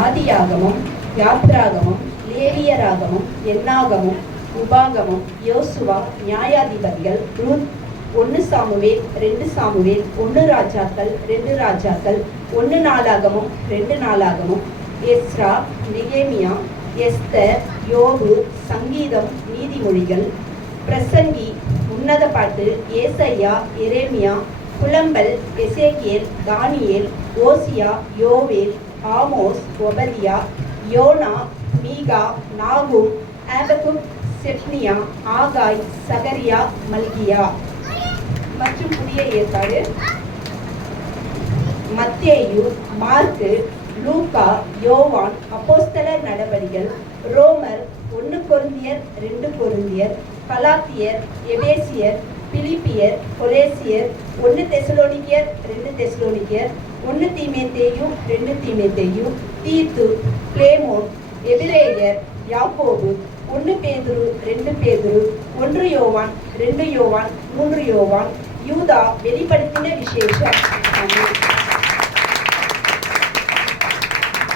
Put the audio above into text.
ஆதியாகமம் யாத்ராகமம் லேவியராகமம் எண்ணாகமம் உபாகமம் யோசுவா நியாயாதிபதிகள் ரூத் ஒன்று சாமுவேல் ரெண்டு சாமுவேல் ஒன்று ராஜாக்கள் ரெண்டு ராஜாக்கள் ஒன்று நாளாகமும் ரெண்டு நாளாகமும் எஸ்ரா நிகேமியா எஸ்தர் யோபு சங்கீதம் நீதிமொழிகள் பிரசங்கி உன்னத பாட்டு ஏசையா எரேமியா புலம்பல் எசேக்கியேல் தானியேல் ஓசியா யோவேல் ஆமோஸ் ஒபதியா யோனா மீகா நாகூம் ஆபகுப் செட்னியா ஆகாய் சகரியா மல்கியா. மற்றும் புதிய ஏற்பாடு. மத்தேயு மார்க்கு லூகா யோவான் அப்போஸ்தலர் நடவடிகள் ரோமர் ஒன்று பொருந்தியர் ரெண்டு பொருந்தியர் கலாத்தியர் எபேசியர் பிலிப்பியர் கொலேசியர் ஒன்று தெசலோனிக்கியர் ரெண்டு தெசலோனிக்கியர் ஒன்று தீமேத்தேயு ரெண்டு தீமேத்தையும் தீத்து பிளேமோன் எபிரேயர் யாக்கோபு ஒன்று பேதுரு ரெண்டு பேதுரு ஒன்று யோவான் ரெண்டு யோவான் மூன்று யோவான் யூதா வெளிப்படுத்தின விசேஷம்.